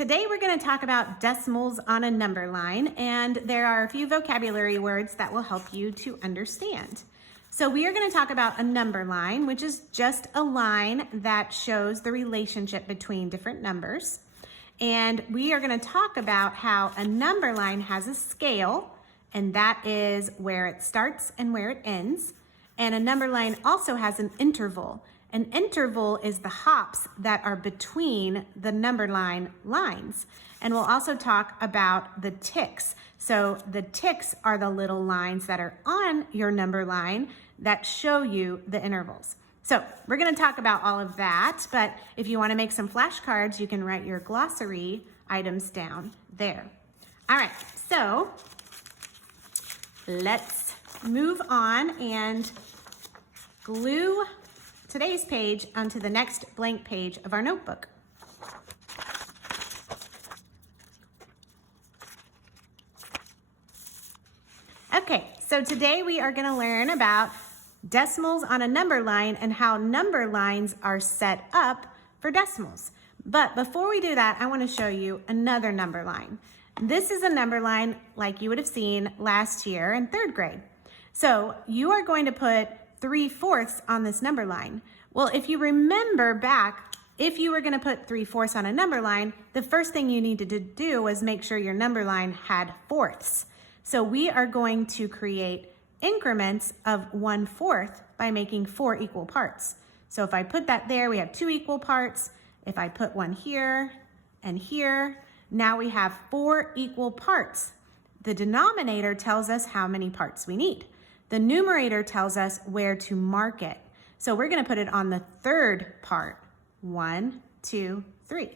Today we're going to talk about decimals on a number line, and there are a few vocabulary words that will help you to understand. So we are going to talk about a number line, which is just a line that shows the relationship between different numbers. And we are going to talk about how a number line has a scale, and that is where it starts and where it ends. And a number line also has an interval. An interval is the hops that are between the number line lines. And we'll also talk about the ticks. So the ticks are the little lines that are on your number line that show you the intervals. So we're going to talk about all of that, but if you want to make some flashcards, you can write your glossary items down there. All right, so let's move on and glue today's page onto the next blank page of our notebook. Okay, so today we are going to learn about decimals on a number line and how number lines are set up for decimals. But before we do that, I want to show you another number line. This is a number line like you would have seen last year in 3rd grade. So you are going to put 3/4 on this number line. Well, if you remember back, if you were going to put 3/4 on a number line, the first thing you needed to do was make sure your number line had fourths. So we are going to create increments of 1/4 by making 4 equal parts. So if I put that there, we have 2 equal parts. If I put one here and here, now we have 4 equal parts. The denominator tells us how many parts we need. The numerator tells us where to mark it. So we're going to put it on the 3rd part. 1, 2, 3.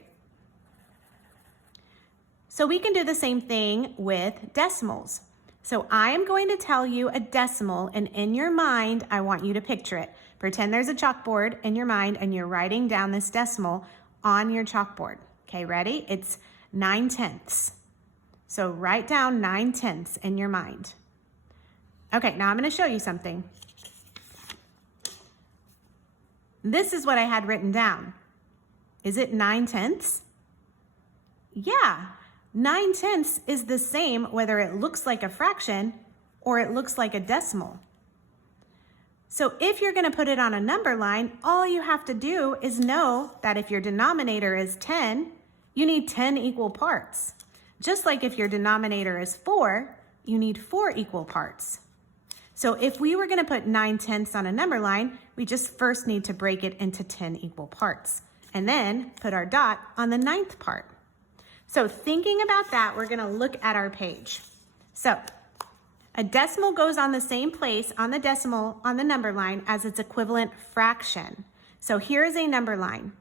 So we can do the same thing with decimals. So I am going to tell you a decimal, and in your mind, I want you to picture it. Pretend there's a chalkboard in your mind and you're writing down this decimal on your chalkboard. Okay, ready? It's 9/10. So write down 9/10 in your mind. Okay, now I'm going to show you something. This is what I had written down. Is it 9/10? Yeah, 9/10 is the same whether it looks like a fraction or it looks like a decimal. So if you're going to put it on a number line, all you have to do is know that if your denominator is 10, you need 10 equal parts. Just like if your denominator is 4, you need 4 equal parts. So if we were going to put 9/10 on a number line, we just first need to break it into 10 equal parts and then put our dot on the 9th part. So thinking about that, we're going to look at our page. So a decimal goes on the same place on the number line as its equivalent fraction. So here is a number line.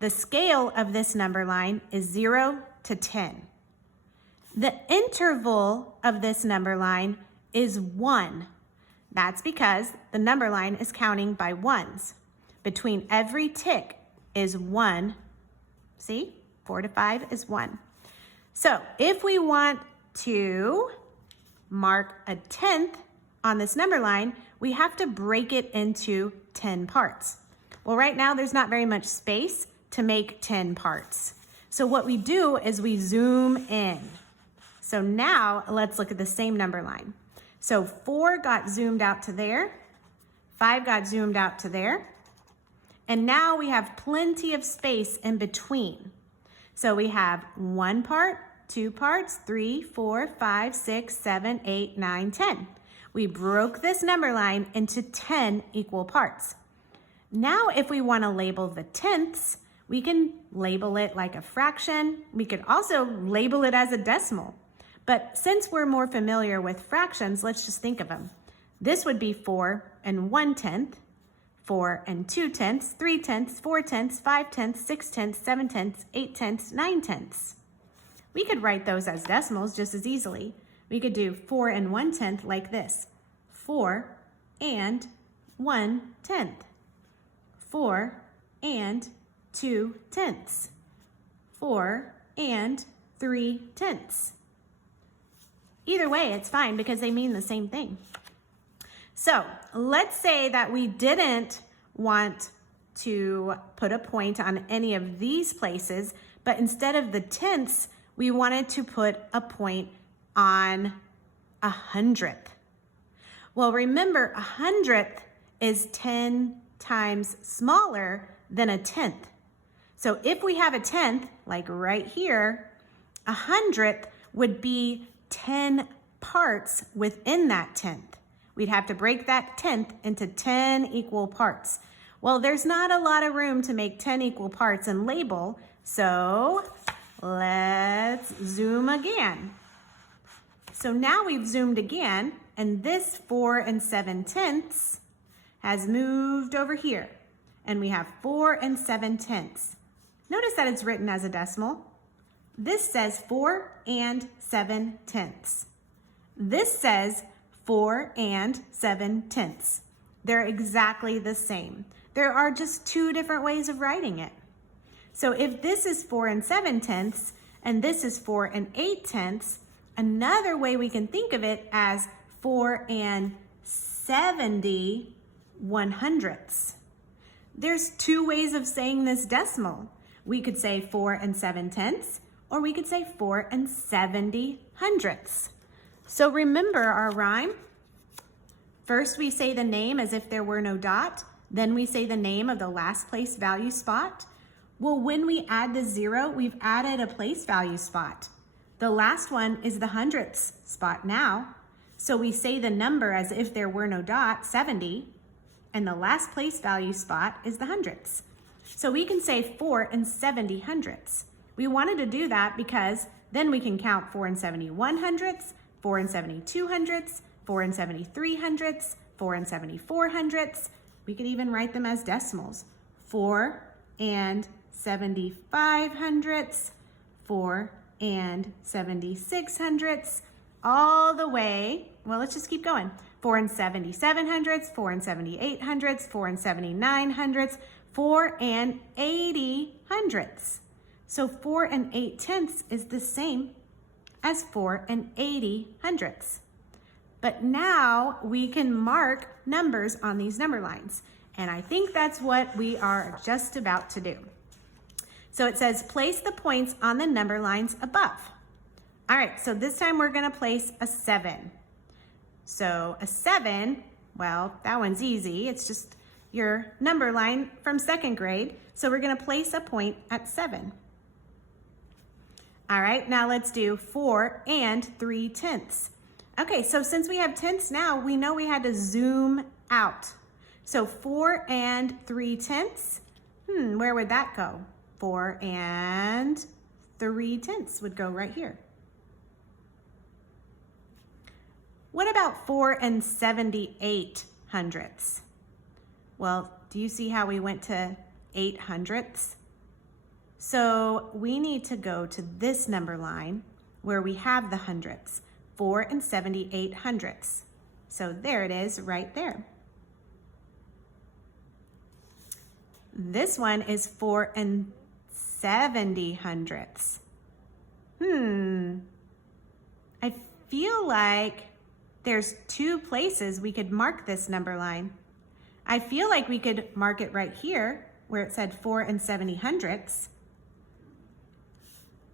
The scale of this number line is 0 to 10. The interval of this number line is 1. That's because the number line is counting by ones. Between every tick is 1. See? 4 to 5 is 1. So if we want to mark a 10th on this number line, we have to break it into 10 parts. Well, right now there's not very much space to make 10 parts. So what we do is we zoom in. So now let's look at the same number line. So 4 got zoomed out to there, 5 got zoomed out to there, and now we have plenty of space in between. So we have 1 part, 2 parts, 3, 4, 5, 6, 7, 8, 9, 10. We broke this number line into 10 equal parts. Now if we want to label the tenths, we can label it like a fraction. We could also label it as a decimal. But since we're more familiar with fractions, let's just think of them. This would be 4 and 1/10, 4 and 2/10, 3/10, 4/10, 5/10, 6/10, 7/10, 8/10, 9/10. We could write those as decimals just as easily. We could do 4 and 1/10 like this. 4 and 1/10. 4 and 2/10. 4 and 3/10. Either way, it's fine because they mean the same thing. So let's say that we didn't want to put a point on any of these places, but instead of the tenths, we wanted to put a point on 100th. Well, remember, 100th is 10 times smaller than a tenth. So if we have a tenth, like right here, 100th would be 10 parts within that tenth. We'd have to break that tenth into 10 equal parts. Well, there's not a lot of room to make 10 equal parts and label, so let's zoom again. So now we've zoomed again, and this 4 7/10 has moved over here, and we have 4 7/10. Notice that it's written as a decimal. This says 4 7/10. This says 4 7/10. They're exactly the same. There are just two different ways of writing it. So if this is 4 7/10 and this is 4 8/10, another way we can think of it as 4 70/100ths. There's two ways of saying this decimal. We could say 4 7/10, or we could say 4 70/100ths. So remember our rhyme. First we say the name as if there were no dot, then we say the name of the last place value spot. Well, when we add the 0, we've added a place value spot. The last one is the hundredths spot now. So we say the number as if there were no dot, 70, and the last place value spot is the hundredths. So we can say 4 70/100ths. We wanted to do that because then we can count 4 71/100ths, 4 72/100ths, 4 73/100ths, 4 74/100ths. We could even write them as decimals. 4 75/100ths, 4 76/100ths, all the way, well, let's just keep going. 4 77/100ths, 4 78/100ths, 4 79/100ths, 4 80/100ths. So 4 8/10 is the same as 4 80/100ths. But now we can mark numbers on these number lines. And I think that's what we are just about to do. So it says, place the points on the number lines above. All right, so this time we're gonna place a 7. So a 7, well, that one's easy. It's just your number line from 2nd grade. So we're gonna place a point at 7. All right, now let's do 4 3/10. Okay, so since we have tenths now, we know we had to zoom out. So 4 3/10, where would that go? 4 3/10 would go right here. What about 4 78/100ths? Well, do you see how we went to 8/100ths? So we need to go to this number line where we have the hundredths, 4 78/100ths. So there it is right there. This one is 4 70/100ths. I feel like there's two places we could mark this number line. I feel like we could mark it right here where it said 4 70/100ths,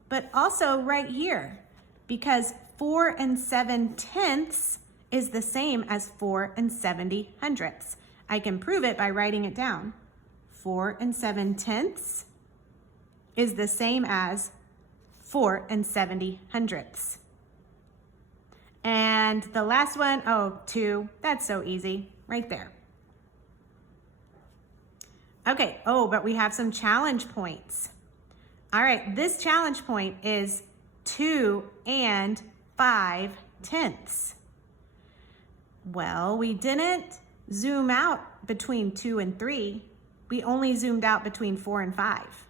but also right here because 4 7/10 is the same as 4 70/100ths. I can prove it by writing it down. 4 7/10 is the same as 4 70/100ths. And the last one, 2, that's so easy, right there. Okay, but we have some challenge points. All right, this challenge point is 2 5/10. Well, we didn't zoom out between 2 and 3. We only zoomed out between 4 and 5.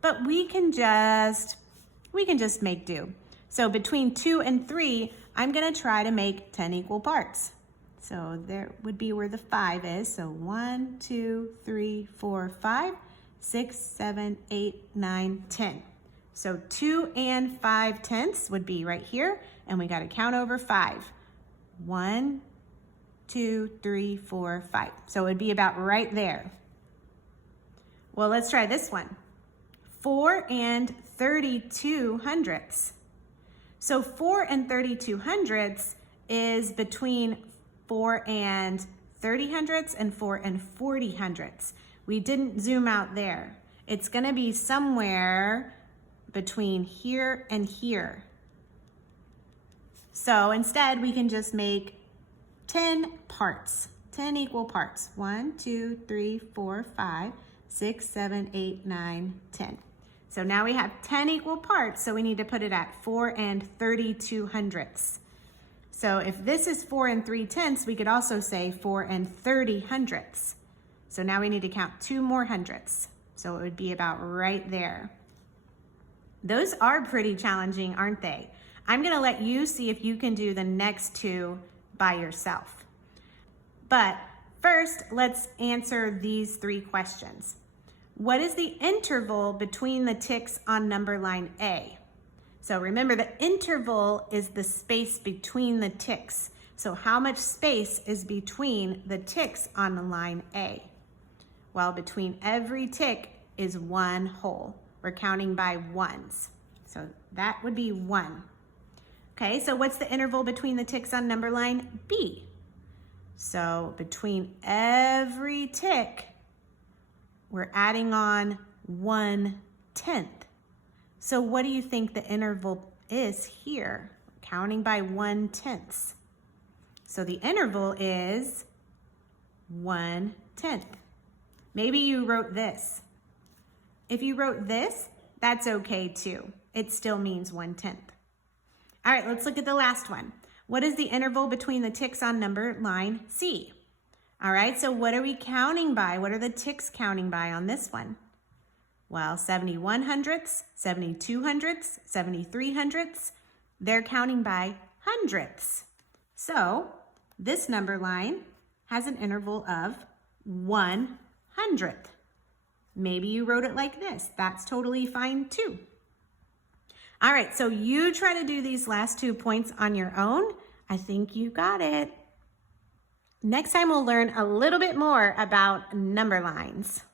But we can just make do. So between 2 and 3, I'm gonna try to make 10 equal parts. So there would be where the 5 is. So 1, 2, 3, 4, 5, 6, 7, 8, 9, 10. So 2 5/10 would be right here, and we gotta count over 5. 1, 2, 3, 4, 5. So it would be about right there. Well, let's try this one. 4 and 32 hundredths. So 4 and 32 hundredths is between 4 and 30 hundredths and 4 and 40 hundredths. We didn't zoom out there. It's going to be somewhere between here and here. So instead, we can just make 10 parts, 10 equal parts. 1, 2, 3, 4, 5, 6, 7, 8, 9, 10. So now we have 10 equal parts, so we need to put it at 4 and 32 hundredths. So if this is 4 and 3/10, we could also say 4 and 30 hundredths. So now we need to count 2 more hundredths. So it would be about right there. Those are pretty challenging, aren't they? I'm gonna let you see if you can do the next 2 by yourself. But first, let's answer these 3 questions. What is the interval between the ticks on number line A? So remember, the interval is the space between the ticks. So how much space is between the ticks on the line A? Well, between every tick is 1 hole. We're counting by ones. So that would be 1. Okay, so what's the interval between the ticks on number line B? So between every tick, we're adding on 1/10. So what do you think the interval is here? Counting by 1/10. So the interval is 1/10. Maybe you wrote this. If you wrote this, that's okay too. It still means 1/10. All right, let's look at the last one. What is the interval between the ticks on number line C? All right, so what are we counting by? What are the ticks counting by on this one? Well, 71 hundredths, 72 hundredths, 73 hundredths, they're counting by hundredths. So this number line has an interval of 1/100th. Maybe you wrote it like this. That's totally fine too. All right, so you try to do these last 2 points on your own. I think you got it. Next time we'll learn a little bit more about number lines.